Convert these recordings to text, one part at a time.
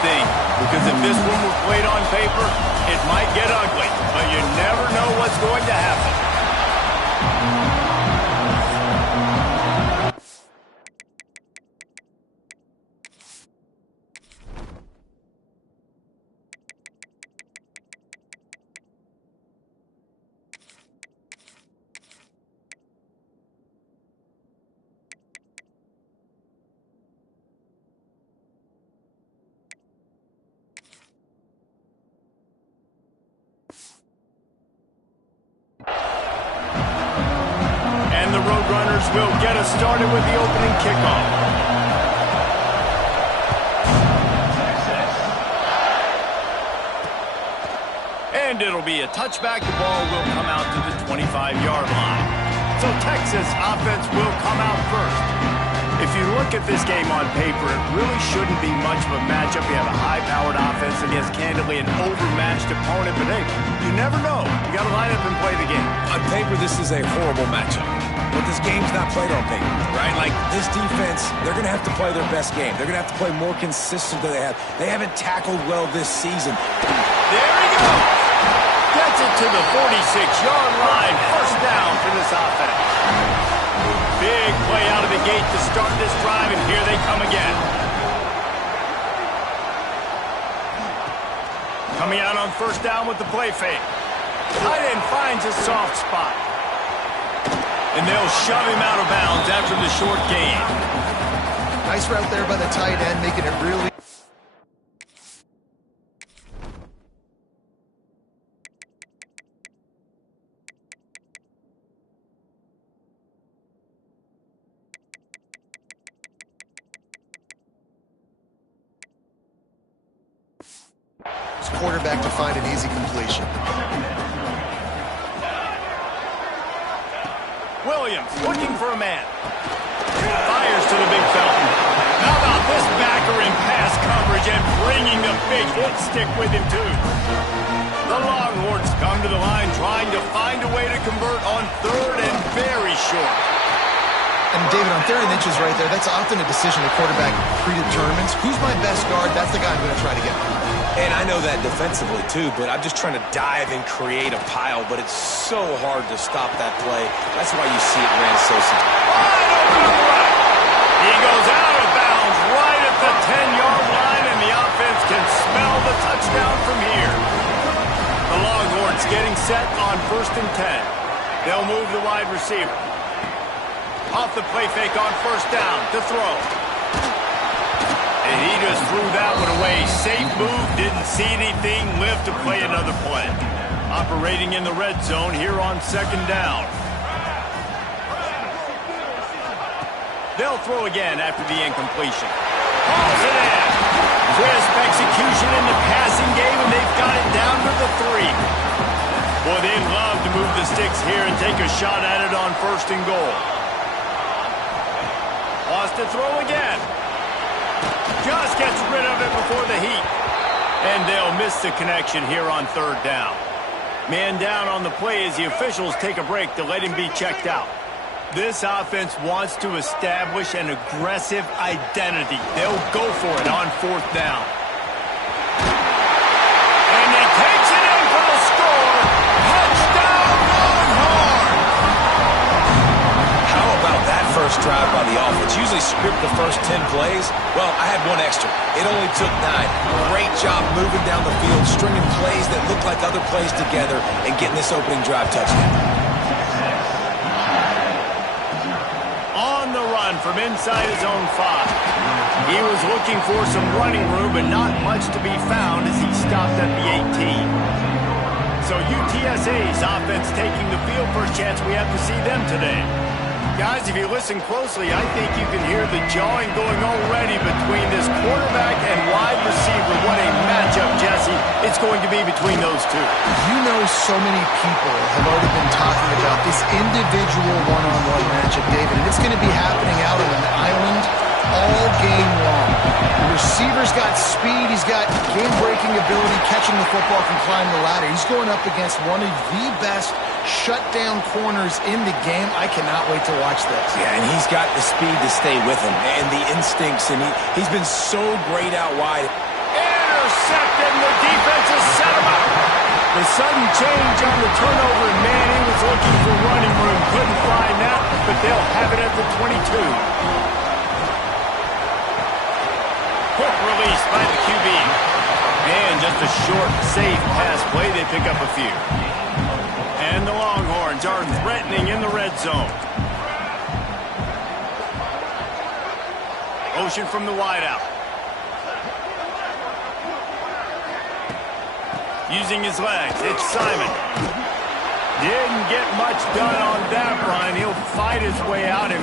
thing, because if this one were played on paper, it might get ugly, but you never know what's going to happen. And the Roadrunners will get us started with the opening kickoff. And it'll be a touchback. The ball will come out to the 25-yard line. So Texas offense will come out first. If you look at this game on paper, it really shouldn't be much of a matchup. You have a high-powered offense against, candidly, an overmatched opponent. But hey, you never know. You got to line up and play the game. On paper, this is a horrible matchup. But this game's not played on paper, right? Like, this defense, they're going to have to play their best game. They're going to have to play more consistent than they have. They haven't tackled well this season. There he goes. Gets it to the 46-yard line. First down for this offense. Big play out of the gate to start this drive, and here they come again. Coming out on first down with the play fake. Tight end finds a soft spot. And they'll shove him out of bounds after the short gain. Nice route there by the tight end, making it really... quarterback to find an easy completion. Williams looking for a man. Fires to the big fella. How about this backer in pass coverage and bringing the big hit stick with him too. The Longhorns come to the line trying to find a way to convert on third and very short. And David, on 3rd and inches right there, that's often a decision the quarterback predetermines. Who's my best guard? That's the guy I'm going to try to get. And I know that defensively, too, but I'm just trying to dive and create a pile, but it's so hard to stop that play. That's why you see it ran so simple. Wide open to the right. He goes out of bounds right at the 10-yard line, and the offense can smell the touchdown from here. The Longhorns getting set on 1st and 10. They'll move the wide receiver. Off the play fake on first down to throw. And he just threw that one away. Safe move, didn't see anything, lived to play another play. Operating in the red zone here on 2nd down. They'll throw again after the incompletion. Calls it in. Crisp execution in the passing game, and they've got it down to the 3. Boy, they'd love to move the sticks here and take a shot at it on 1st and goal. Wants to throw again. Just gets rid of it before the heat. And they'll miss the connection here on 3rd down. Man down on the play as the officials take a break to let him be checked out. This offense wants to establish an aggressive identity. They'll go for it on 4th down. And he takes it in for the score. Touchdown, Longhorns! How about that first drive by the offense? Usually script the first 10 plays. Well, I had one extra. It only took 9. Great job moving down the field, stringing plays that look like other plays together, and getting this opening drive touchdown. On the run from inside his own 5. He was looking for some running room, but not much to be found as he stopped at the 18. So UTSA's offense taking the field. First chance we have to see them today. Guys, if you listen closely, I think you can hear the jawing going already between this quarterback and wide receiver. What a matchup, Jesse, it's going to be between those two. You know, so many people have already been talking about this individual one-on-one matchup, David, and it's going to be happening out on an island all game long. The receiver's got speed, he's got game-breaking ability, catching the football, can climb the ladder. He's going up against one of the best shutdown corners in the game. I cannot wait to watch this. Yeah, and he's got the speed to stay with him and the instincts, and he's been so great out wide. And intercepted, and the defense has set him up. The sudden change on the turnover, and man, he was looking for running room. Couldn't find that, but they'll have it at the 22. Quick release by the QB. And just a short, safe pass play. They pick up a few. And the Longhorns are threatening in the red zone. Motion from the wideout. Using his legs, it's Simon. Didn't get much done on that run. He'll fight his way out and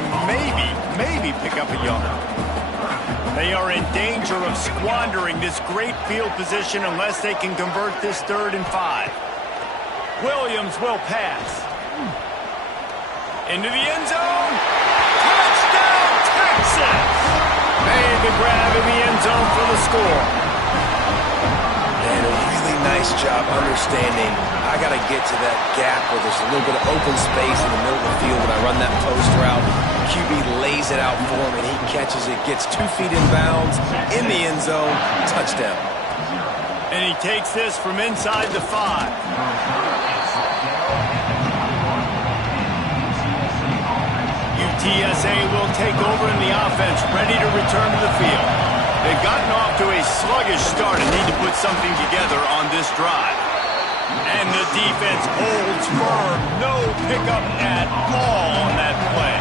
maybe pick up a yard. They are in danger of squandering this great field position unless they can convert this 3rd and 5. Williams will pass. Into the end zone. Touchdown, Texas! Made the grab in the end zone for the score. And a really nice job understanding I got to get to that gap where there's a little bit of open space in the middle of the field when I run that post route. QB lays it out for him, and he catches it, gets 2 feet in bounds, in the end zone, touchdown. And he takes this from inside the 5. UTSA will take over in the offense, ready to return to the field. They've gotten off to a sluggish start and need to put something together on this drive. And the defense holds firm. No pickup at all on that play.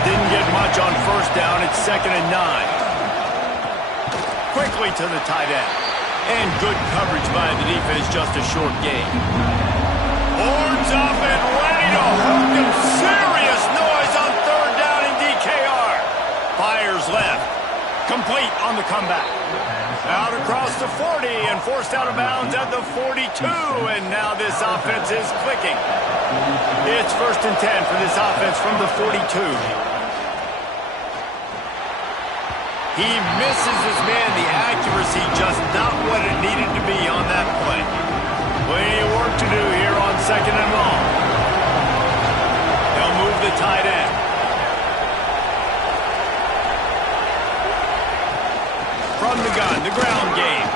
Didn't get much on first down. It's 2nd and 9. Quickly to the tight end. And good coverage by the defense, just a short gain. Horns up and ready to hook him. Serious noise on 3rd down in DKR. Fires left. Complete on the comeback. Out across the 40 and forced out of bounds at the 42. And now this offense is clicking. It's 1st and 10 for this offense from the 42. He misses his man. The accuracy just not what it needed to be on that play. Plenty of work to do here on 2nd and long. They'll move the tight end. From the gun, the ground game.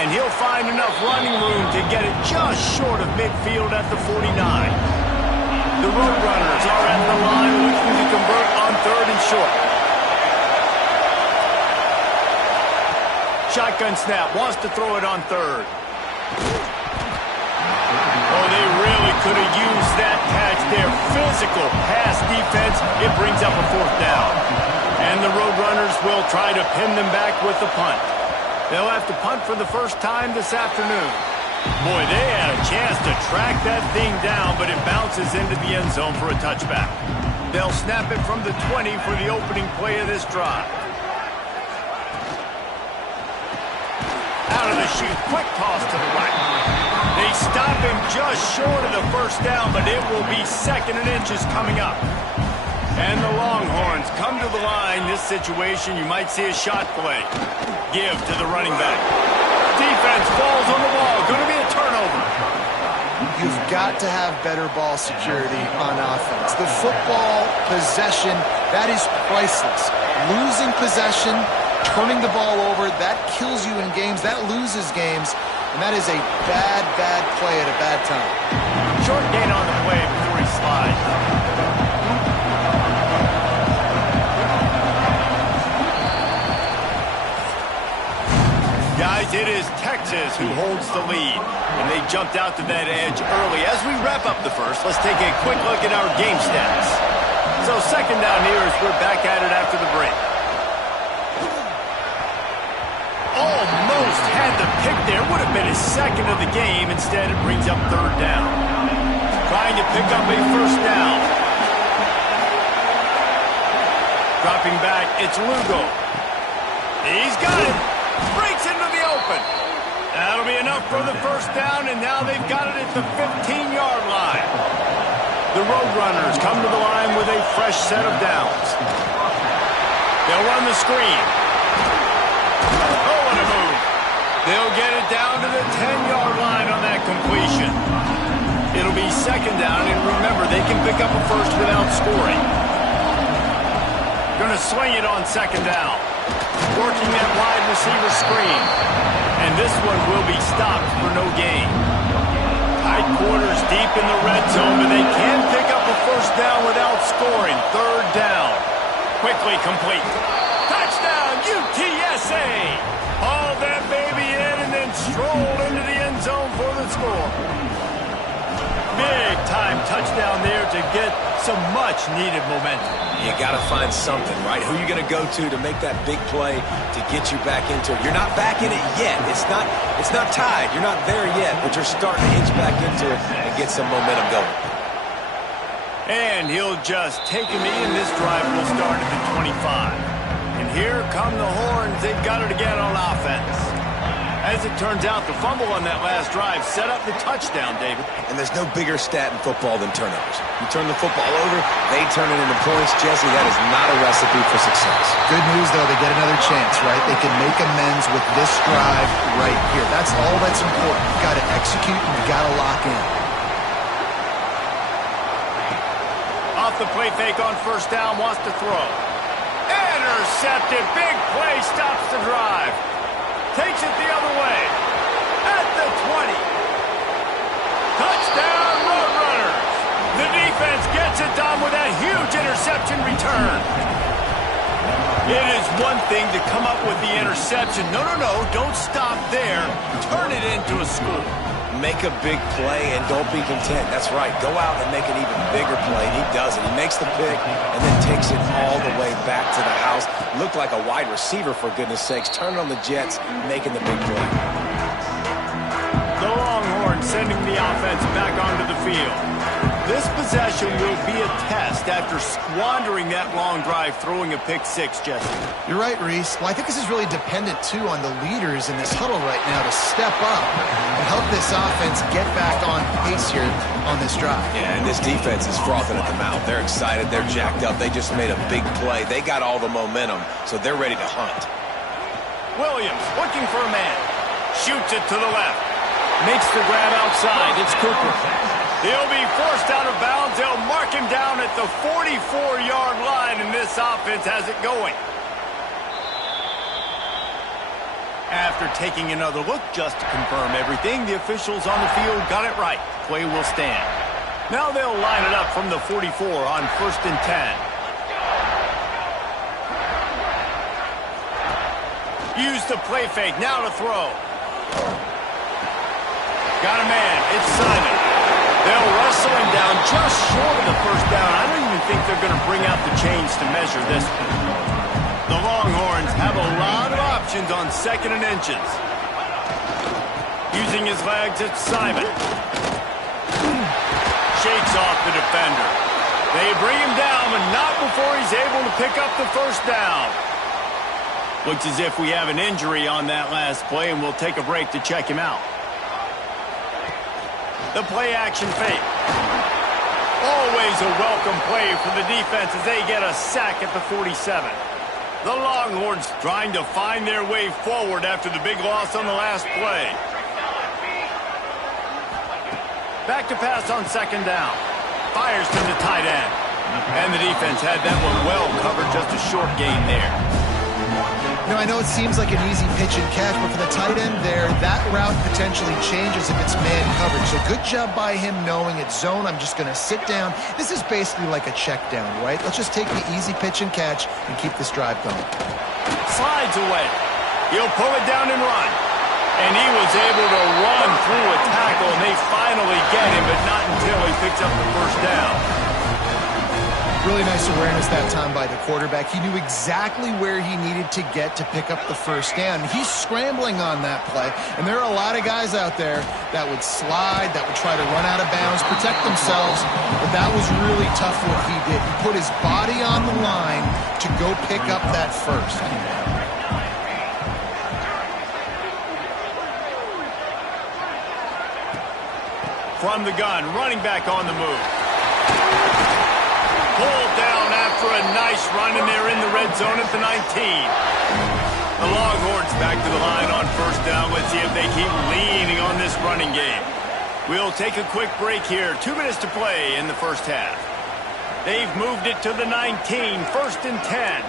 And he'll find enough running room to get it just short of midfield at the 49. The Roadrunners are at the line looking to convert on 3rd and short. Shotgun snap, wants to throw it on 3rd. Oh, they really could have used that catch there. Physical pass defense, it brings up a 4th down. And the Roadrunners will try to pin them back with the punt. They'll have to punt for the first time this afternoon. Boy, they had a chance to track that thing down, but it bounces into the end zone for a touchback. They'll snap it from the 20 for the opening play of this drive. Out of the chute, quick toss to the right. They stop him just short of the first down, but it will be 2nd and inches coming up. And the Longhorns come to the line. This situation, you might see a shot play. Give to the running back. Defense falls on the ball. Going to be a turnover. You've got to have better ball security on offense. The football possession, that is priceless. Losing possession, turning the ball over, that kills you in games. That loses games. And that is a bad play at a bad time. Short gain on the play before he slides. Guys, it is Texas who holds the lead, and they jumped out to that edge early. As we wrap up the first, let's take a quick look at our game stats. So 2nd down here as we're back at it after the break. Almost had the pick there. Would have been his 2nd of the game. Instead, it brings up 3rd down. Trying to pick up a 1st down. Dropping back, it's Lugo. He's got it. Breaks into the open. That'll be enough for the 1st down, and now they've got it at the 15-yard line. The Roadrunners come to the line with a fresh set of downs. They'll run the screen. Oh, what a move. They'll get it down to the 10-yard line on that completion. It'll be 2nd down, and remember, they can pick up a 1st without scoring. Going to swing it on 2nd down. Working that wide receiver screen. And this one will be stopped for no gain. Tight quarters deep in the red zone, but they can pick up a first down without scoring. Third down. Quickly complete. Touchdown, UTSA! Haul that baby in and then stroll into the end zone for the score. Big time touchdown there to get some much needed momentum. You got to find something, right? Who are you going to go to make that big play to get you back into it? You're not back in it yet. It's not tied. You're not there yet, but you're starting to inch back into it and get some momentum going. And he'll just take him in. This drive will start at the 25. And here come the horns. They've got it again on offense. As it turns out, the fumble on that last drive set up the touchdown, David. And there's no bigger stat in football than turnovers. You turn the football over, they turn it into points. Jesse, that is not a recipe for success. Good news, though, they get another chance, right? They can make amends with this drive right here. That's all that's important. You've got to execute and you've got to lock in. Off the play fake on first down, wants to throw. Intercepted. Big play stops the drive. Takes it the other way. At the 20. Touchdown, Roadrunners. The defense gets it done with that huge interception return. It is one thing to come up with the interception. No, don't stop there. Turn it into a score. Make a big play and don't be content. That's right. Go out and make an even bigger play. And he does it. He makes the pick and then takes it all the way back to the house. Looked like a wide receiver, for goodness sakes. Turn on the Jets, making the big play. The Longhorns sending the offense back onto the field. This possession will be a test after squandering that long drive, throwing a pick six, Jesse. You're right, Reese. Well, I think this is really dependent, too, on the leaders in this huddle right now to step up and help this offense get back on pace here on this drive. Yeah, and this defense is frothing at the mouth. They're excited. They're jacked up. They just made a big play. They got all the momentum, so they're ready to hunt. Williams looking for a man. Shoots it to the left. Makes the grab outside. It's Cooper. He'll be forced out of bounds. They'll mark him down at the 44-yard line, and this offense has it going. After taking another look just to confirm everything, the officials on the field got it right. Play will stand. Now they'll line it up from the 44 on 1st and 10. Use the play fake. Now to throw. Got a man. It's Simon. They'll wrestle him down just short of the first down. I don't even think they're going to bring out the chains to measure this one. The Longhorns have a lot of options on 2nd and inches. Using his legs, it's Simon. Shakes off the defender. They bring him down, but not before he's able to pick up the first down. Looks as if we have an injury on that last play, and we'll take a break to check him out. The play-action fake. Always a welcome play for the defense as they get a sack at the 47. The Longhorns trying to find their way forward after the big loss on the last play. Back to pass on 2nd down. Fires to the tight end. And the defense had that one well covered, just a short gain there. You know, I know it seems like an easy pitch and catch, but for the tight end there, that route potentially changes if it's man coverage. So good job by him knowing it's zone. I'm just going to sit down. This is basically like a check down, right? Let's just take the easy pitch and catch and keep this drive going. Slides away. He'll pull it down and run. And he was able to run through a tackle, and they finally get him, but not until he picks up the first down. Really nice awareness that time by the quarterback. He knew exactly where he needed to get to pick up the first down. He's scrambling on that play, and there are a lot of guys out there that would slide, that would try to run out of bounds, protect themselves, but that was really tough what he did. He put his body on the line to go pick up that first. From the gun, running back on the move. Pulled down after a nice run, and they're in the red zone at the 19. The Longhorns back to the line on first down. Let's see if they keep leaning on this running game. We'll take a quick break here. 2 minutes to play in the first half. They've moved it to the 19, 1st and 10.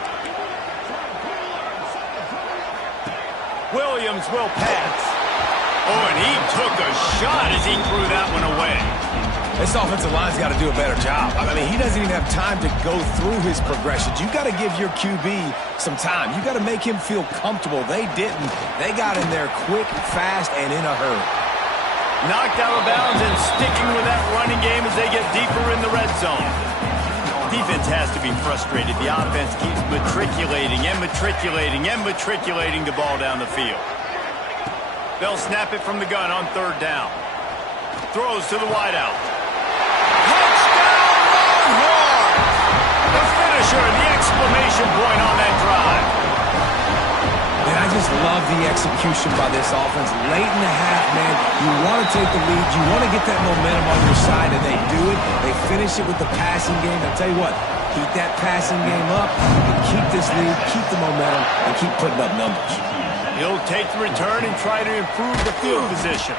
Williams will pass. Oh, and he took a shot as he threw that one away. This offensive line's got to do a better job. I mean, he doesn't even have time to go through his progressions. You got to give your QB some time. You got to make him feel comfortable. They didn't. They got in there quick, fast, and in a hurry. Knocked out of bounds and sticking with that running game as they get deeper in the red zone. Defense has to be frustrated. The offense keeps matriculating and matriculating and matriculating the ball down the field. They'll snap it from the gun on third down. Throws to the wideout. Touchdown, Longhorns! The finisher, the exclamation point on that drive. And I just love the execution by this offense. Late in the half, man, you want to take the lead. You want to get that momentum on your side, and they do it. They finish it with the passing game. I'll tell you what, keep that passing game up, and keep this lead, keep the momentum, and keep putting up numbers. He'll take the return and try to improve the field position.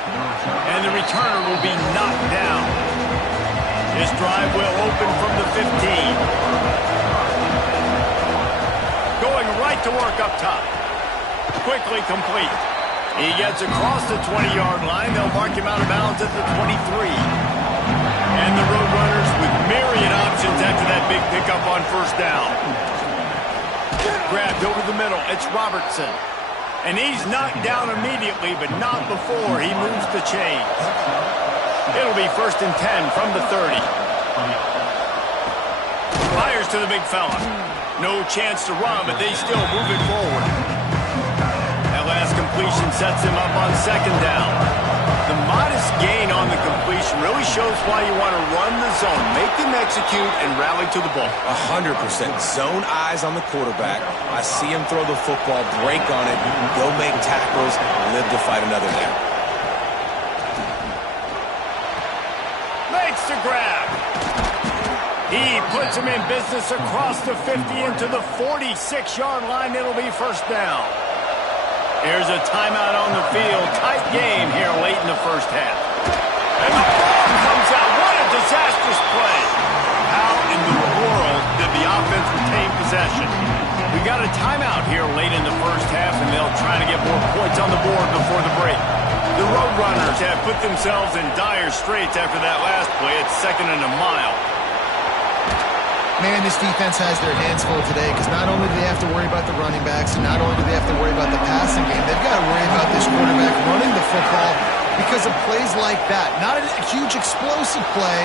And the returner will be knocked down. This drive will open from the 15. Going right to work up top. Quickly complete. He gets across the 20-yard line. They'll mark him out of bounds at the 23. And the Roadrunners with myriad options after that big pickup on first down. Grabbed over the middle. It's Robertson. And he's knocked down immediately, but not before he moves the chains. It'll be 1st and 10 from the 30. Fires to the big fella. No chance to run, but they still move it forward. That last completion sets him up on second down. The modest gain on the completion really shows why you want to run the zone, make them execute, and rally to the ball. 100%. Zone eyes on the quarterback. I see him throw the football, break on it, go make tackles, live to fight another down. Makes the grab. He puts him in business across the 50 into the 46-yard line. It'll be first down. Here's a timeout on the field. Tight game here late in the first half. And the ball comes out. What a disastrous play. How in the world did the offense retain possession? We got a timeout here late in the first half, and they'll try to get more points on the board before the break. The Roadrunners have put themselves in dire straits after that last play. It's 2nd and a mile. Man, this defense has their hands full today because not only do they have to worry about the running backs and not only do they have to worry about the passing game, they've got to worry about this quarterback running the football because of plays like that. Not a huge explosive play,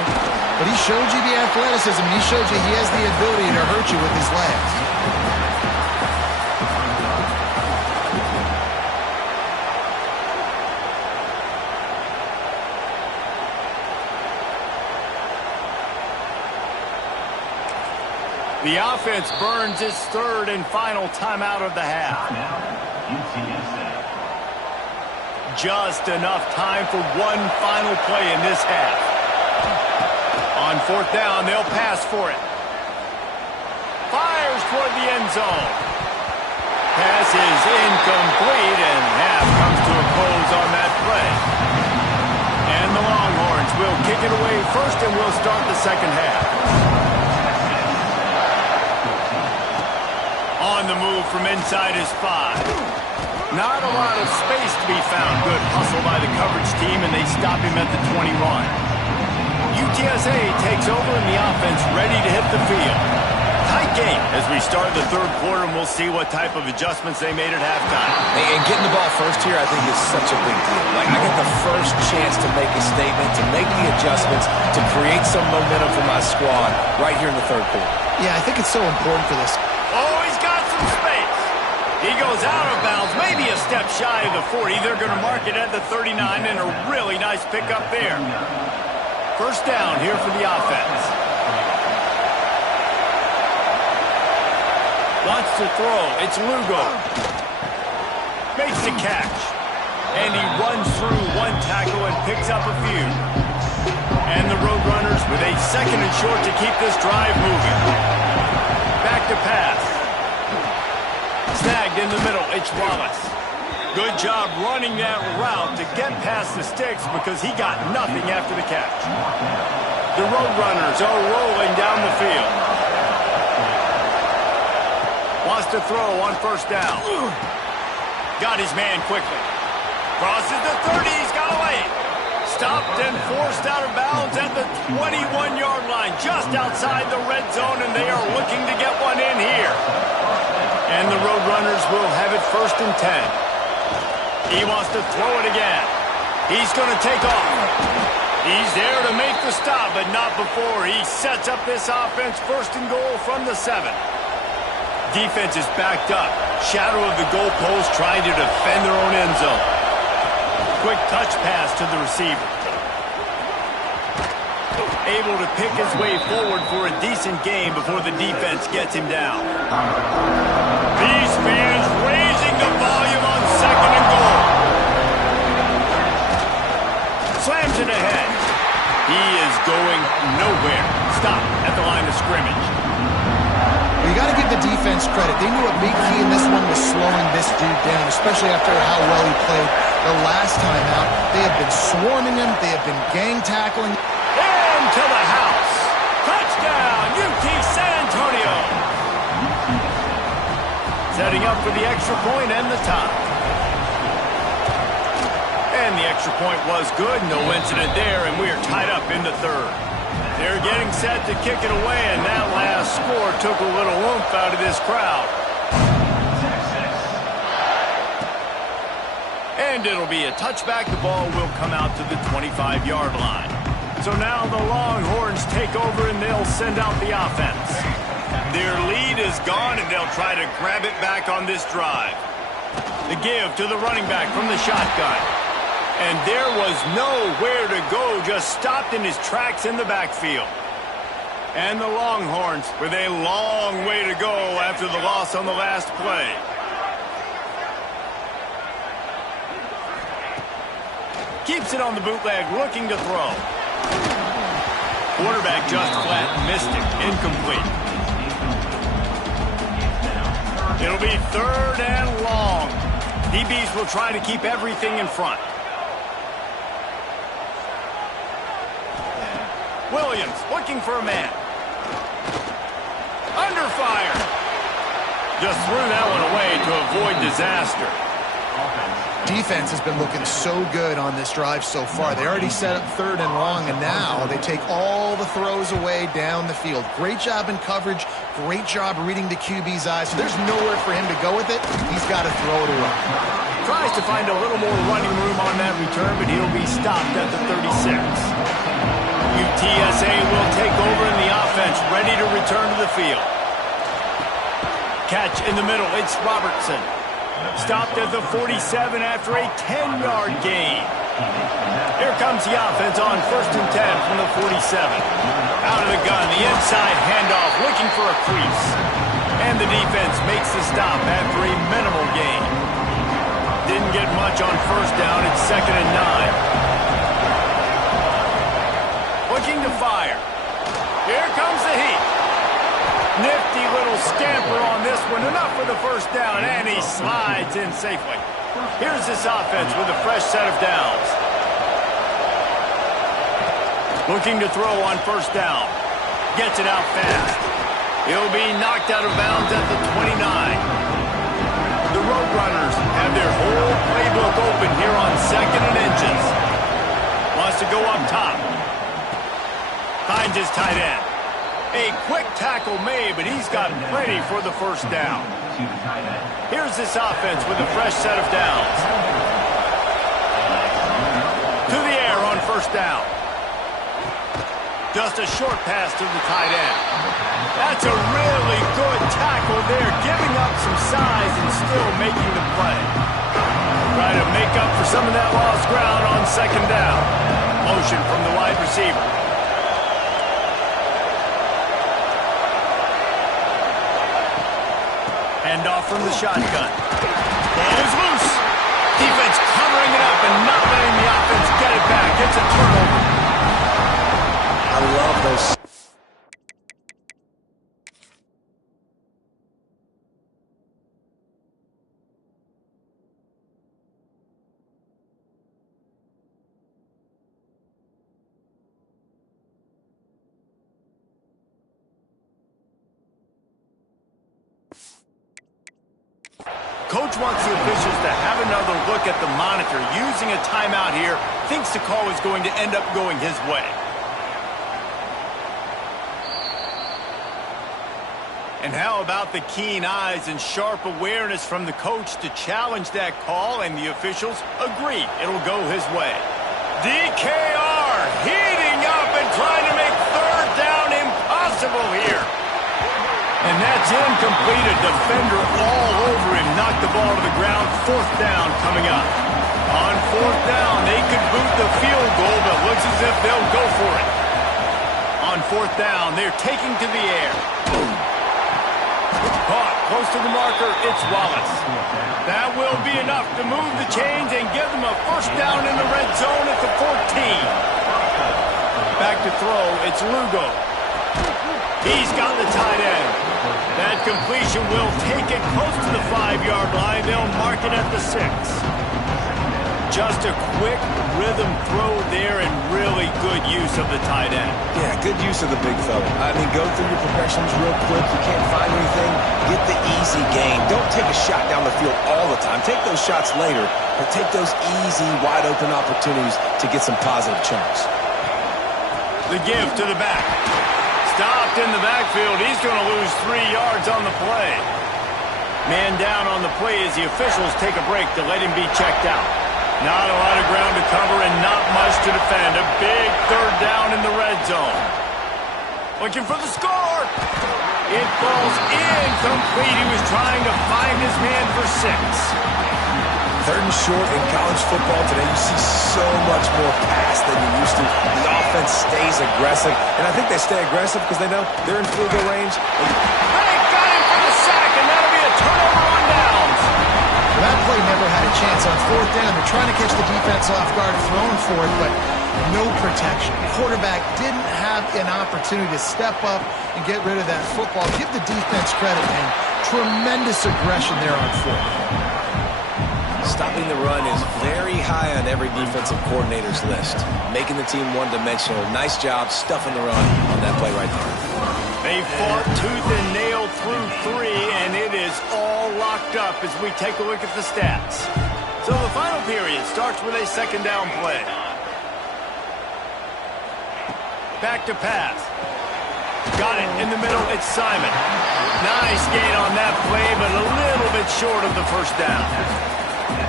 but he showed you the athleticism. He showed you he has the ability to hurt you with his legs. The offense burns its 3rd and final timeout of the half. Just enough time for one final play in this half. On 4th down, they'll pass for it. Fires toward the end zone. Pass is incomplete, and half comes to a close on that play. And the Longhorns will kick it away first, and we'll start the second half. On the move from inside his 5. Not a lot of space to be found. Good hustle by the coverage team, and they stop him at the 21. UTSA takes over, and the offense ready to hit the field. Tight game as we start the 3rd quarter, and we'll see what type of adjustments they made at halftime. And getting the ball first here, I think, is such a big deal. Like, I get the first chance to make a statement, to make the adjustments, to create some momentum for my squad right here in the 3rd quarter. Yeah, I think it's so important for this. Oh, he's got some space. He goes out of bounds, maybe a step shy of the 40. They're going to mark it at the 39, and a really nice pickup there. First down here for the offense. Wants to throw. It's Lugo. Makes the catch. And he runs through one tackle and picks up a few. And the Roadrunners with a 2nd and short to keep this drive moving. Back to pass. Snagged in the middle. It's Wallace. Good job running that route to get past the sticks because he got nothing after the catch. The Roadrunners are rolling down the field. Wants to throw on first down. Got his man quickly. Crosses the 30. He's got away. Stopped and forced out of bounds at the 21-yard line, just outside the red zone, and they are looking to get one in here. And the Roadrunners will have it 1st and 10. He wants to throw it again. He's going to take off. He's there to make the stop, but not before he sets up this offense 1st and goal from the 7. Defense is backed up. Shadow of the goalpost trying to defend their own end zone. Quick touch pass to the receiver. Able to pick his way forward for a decent gain before the defense gets him down. These fans raising the volume on 2nd and goal. Slams it ahead. He is going nowhere. Stop at the line of scrimmage. You got to give the defense credit. They knew a big key in this one was slowing this dude down, especially after how well he played the last time out. They have been swarming him. They have been gang tackling. Into the house. Touchdown, UT San Antonio. Setting up for the extra point and the tie. And the extra point was good. No incident there, and we are tied up in the 3rd. They're getting set to kick it away, and that last score took a little oomph out of this crowd. And it'll be a touchback. The ball will come out to the 25-yard line. So now the Longhorns take over, and they'll send out the offense. Their lead is gone, and they'll try to grab it back on this drive. The give to the running back from the shotgun. And there was nowhere to go, just stopped in his tracks in the backfield. And the Longhorns with a long way to go after the loss on the last play. Keeps it on the bootleg, looking to throw. Quarterback just flat missed it, incomplete. It'll be 3rd and long. DBs will try to keep everything in front. Williams looking for a man. Under fire. Just threw that one away to avoid disaster. Defense has been looking so good on this drive so far. They already set up 3rd and long, and now they take all the throws away down the field. Great job in coverage. Great job reading the QB's eyes. So there's nowhere for him to go with it. He's got to throw it away. Tries to find a little more running room on that return, but he'll be stopped at the 36. UTSA will take over in the offense, ready to return to the field. Catch in the middle, it's Robertson. Stopped at the 47 after a 10-yard gain. Here comes the offense on 1st and 10 from the 47. Out of the gun, the inside handoff, looking for a crease. And the defense makes the stop after a minimal gain. Didn't get much on 1st down, it's 2nd and 9. Looking to fire. Here comes the heat. Nifty little scamper on this one. Enough for the 1st down, and he slides in safely. Here's this offense with a fresh set of downs. Looking to throw on 1st down. Gets it out fast. He'll be knocked out of bounds at the 29. The Roadrunners have their whole playbook open here on 2nd and inches. Wants to go up top. Finds his tight end. A quick tackle made, but he's got plenty for the 1st down. Here's this offense with a fresh set of downs. To the air on 1st down. Just a short pass to the tight end. That's a really good tackle there, giving up some size and still making the play. Try to make up for some of that lost ground on 2nd down. Motion from the wide receiver. Handoff from the shotgun. Ball is loose. Defense covering it up and not letting the offense get it back. It's a turnover. I love those. Coach wants the officials to have another look at the monitor. Using a timeout here, thinks the call is going to end up going his way. And how about the keen eyes and sharp awareness from the coach to challenge that call, and the officials agree it'll go his way. DKR heating up and trying to make third down impossible here. And that's incomplete. A defender all over him. Knocked the ball to the ground. Fourth down coming up. On fourth down, they could boot the field goal, but looks as if they'll go for it. On fourth down, they're taking to the air. Caught close to the marker. It's Wallace. That will be enough to move the chains and give them a first down in the red zone at the 14. Back to throw. It's Lugo. He's got the tight end. That completion will take it close to the 5-yard line. They'll mark it at the 6. Just a quick rhythm throw there and really good use of the tight end. Yeah, good use of the big fella. I mean, go through your progressions real quick. You can't find anything. Get the easy gain. Don't take a shot down the field all the time. Take those shots later, but take those easy, wide-open opportunities to get some positive chunks. The give to the back. Stopped in the backfield. He's going to lose 3 yards on the play. Man down on the play as the officials take a break to let him be checked out. Not a lot of ground to cover and not much to defend. A big third down in the red zone. Looking for the score. It falls incomplete. He was trying to find his man for 6. Third and short in college football today, you see so much more pass than you used to. The offense stays aggressive, and I think they stay aggressive because they know they're in field goal range. Hey, got him for the sack, and that'll be a turnover on downs. Well, that play never had a chance on fourth down. They're trying to catch the defense off guard, throwing for it, but no protection. The quarterback didn't have an opportunity to step up and get rid of that football. Give the defense credit, man. Tremendous aggression there on fourth. Stopping the run is very high on every defensive coordinator's list. Making the team one-dimensional. Nice job stuffing the run on that play right there. They fought tooth and nail through 3, and it is all locked up as we take a look at the stats. So the final period starts with a second down play. Back to pass. Got it in the middle. It's Simon. Nice gain on that play, but a little bit short of the first down.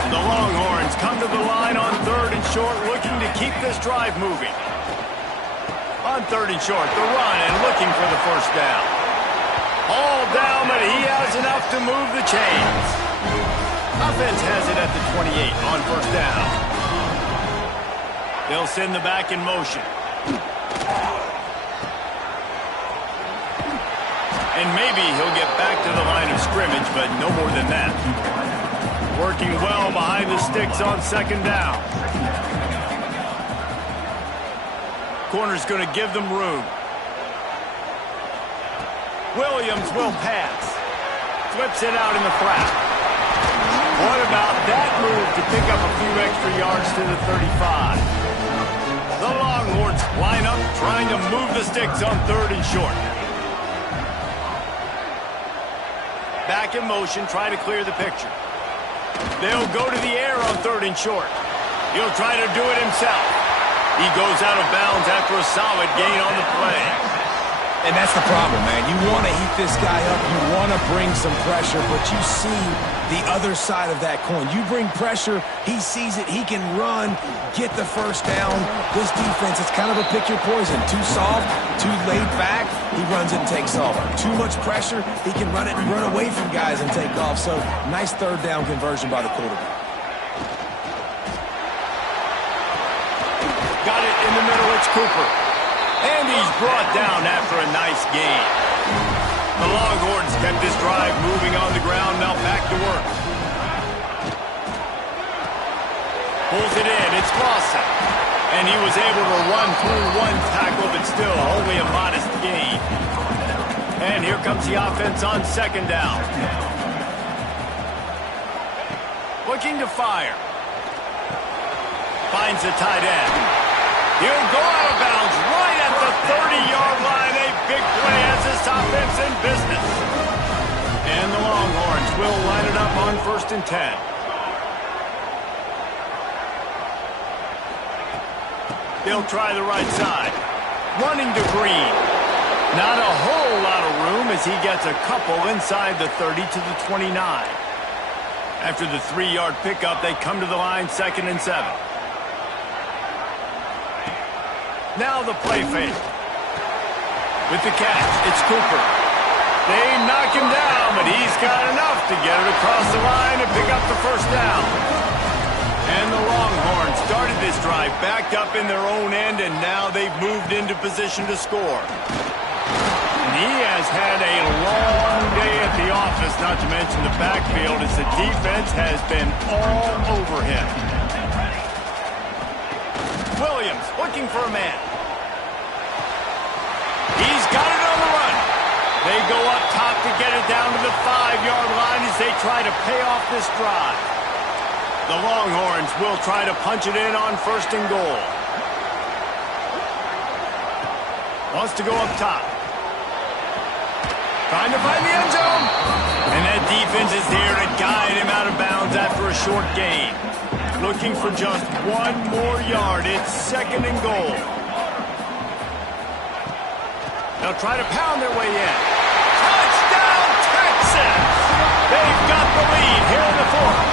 The Longhorns come to the line on third and short, looking to keep this drive moving. On third and short, the run and looking for the first down. All down, but he has enough to move the chains. Offense has it at the 28 on first down. They'll send the back in motion. And maybe he'll get back to the line of scrimmage, but no more than that. Working well behind the sticks on second down. Corner's going to give them room. Williams will pass. Flips it out in the flat. What about that move to pick up a few extra yards to the 35? The Longhorns line up, trying to move the sticks on third and short. Back in motion, trying to clear the picture. They'll go to the air on third and short. He'll try to do it himself. He goes out of bounds after a solid gain on the play. And that's the problem, man. You want to heat this guy up. You want to bring some pressure, but you see the other side of that coin. You bring pressure, he sees it, he can run, get the first down. This defense, it's kind of a pick your poison. Too soft, too laid back, he runs it and takes off. Too much pressure, he can run it and run away from guys and take off. So, nice third down conversion by the quarterback. Got it in the middle, it's Cooper. And he's brought down after a nice gain. The Longhorns kept this drive moving on the ground, now back to work. Pulls it in, it's Lawson. And he was able to run through one tackle, but still only a modest gain. And here comes the offense on second down. Looking to fire. Finds the tight end. He'll go out of bounds right at the 30-yard line. A big play as this offense in business. And the Longhorns will line it up on 1st and 10. They'll try the right side. Running to Green. Not a whole lot of room as he gets a couple inside the 30 to the 29. After the 3-yard pickup, they come to the line 2nd and 7. Now the play fake. With the catch, it's Cooper. They knock him down, but he's got enough to get it across the line and pick up the 1st down. And the Longhorns started this drive backed up in their own end, and now they've moved into position to score. And he has had a long day at the office, not to mention the backfield, as the defense has been all over him. Williams looking for a man. He's got it on the run. They go up top to get it down to the 5-yard line as they try to pay off this drive. The Longhorns will try to punch it in on 1st and goal. Wants to go up top. Trying to find the end zone. And that defense is there to guide him out of bounds after a short gain. Looking for just 1 more yard. It's 2nd and goal. They'll try to pound their way in. Touchdown, Texas! They've got the lead here in the 4th.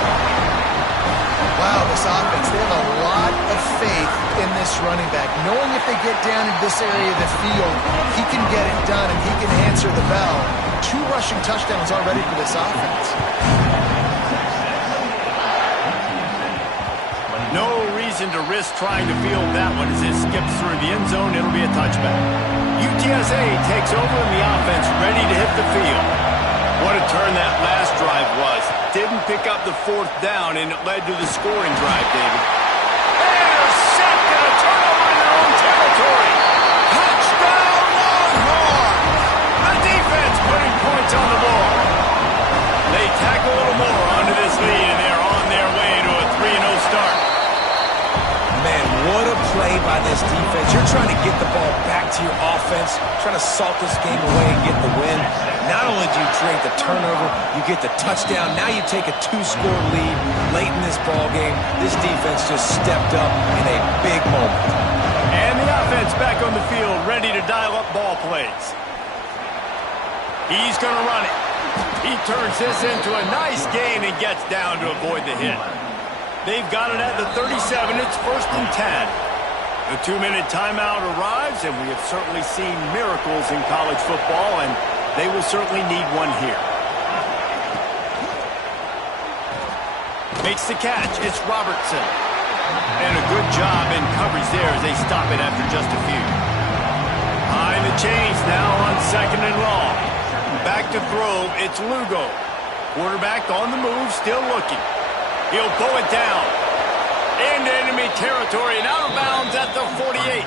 Wow, this offense, they have a lot of faith in this running back, knowing if they get down in this area of the field, he can get it done and he can answer the bell. 2 rushing touchdowns already for this offense. No reason to risk trying to field that one as it skips through the end zone. It'll be a touchback. UTSA takes over in the offense, ready to hit the field. What a turn that last drive was. Didn't pick up the 4th down, and it led to the scoring drive, David. They're set to turnover in their own territory. Touchdown, Longhorns! The defense putting points on the board. They tack a little more onto this lead, and they're on their way to a 3-0 start. Man, what a play by this defense. You're trying to get the ball back to your offense, trying to salt this game away and get the win. Not only do you create the turnover, you get the touchdown. Now you take a 2-score lead late in this ball game. This defense just stepped up in a big moment. And the offense back on the field, ready to dial up ball plays. He's going to run it. He turns this into a nice gain and gets down to avoid the hit. They've got it at the 37. It's 1st and 10. The 2-minute timeout arrives, and we have certainly seen miracles in college football, and they will certainly need one here. Makes the catch. It's Robertson. And a good job in coverage there as they stop it after just a few. Behind the chains now on 2nd and long. Back to throw. It's Lugo. Quarterback on the move, still looking. He'll pull it down. Into enemy territory and out of bounds at the 48.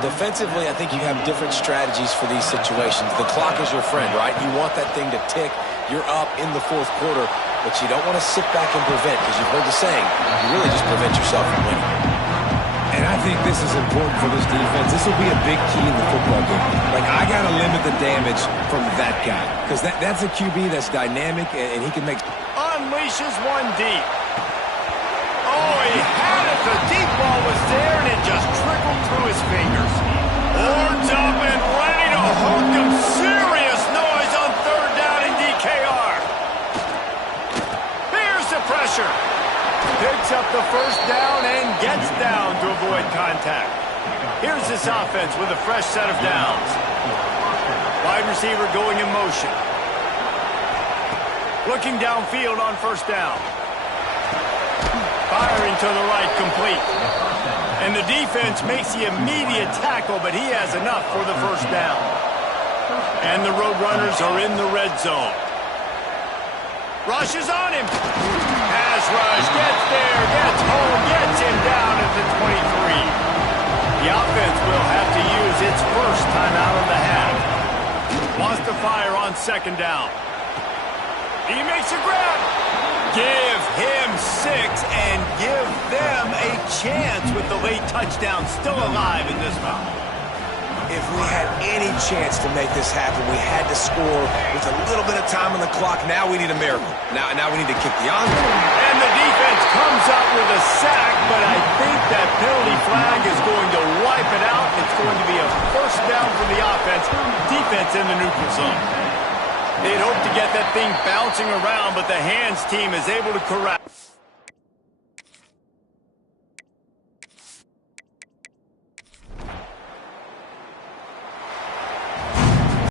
Defensively, I think you have different strategies for these situations. The clock is your friend, right? You want that thing to tick. You're up in the 4th quarter, but you don't want to sit back and prevent, because you've heard the saying, you really just prevent yourself from winning. And I think this is important for this defense. This will be a big key in the football game. Like, I got to limit the damage from that guy, because that's a QB that's dynamic, and he can make... Unleashes one deep. Oh, he had it. The deep ball was there, and it just trickled through his fingers. Horns up and ready to hook him. Serious noise on 3rd down in DKR. Here's the pressure. Picks up the 1st down and gets down to avoid contact. Here's this offense with a fresh set of downs. Wide receiver going in motion. Looking downfield on 1st down. Firing to the right, complete. And the defense makes the immediate tackle, but he has enough for the 1st down. And the Roadrunners are in the red zone. Rush is on him. Pass rush, gets there, gets home, gets him down at the 23. The offense will have to use its 1st timeout of the half. Wants to fire on 2nd down. He makes a grab. Give him 6 and give them a chance with the late touchdown still alive in this one. If we had any chance to make this happen, we had to score with a little bit of time on the clock. Now we need a miracle. Now we need to kick the onside. And the defense comes up with a sack, but I think that penalty flag is going to wipe it out. It's going to be a first down for the offense. Defense in the neutral zone. They'd hope to get that thing bouncing around, but the hands team is able to corral.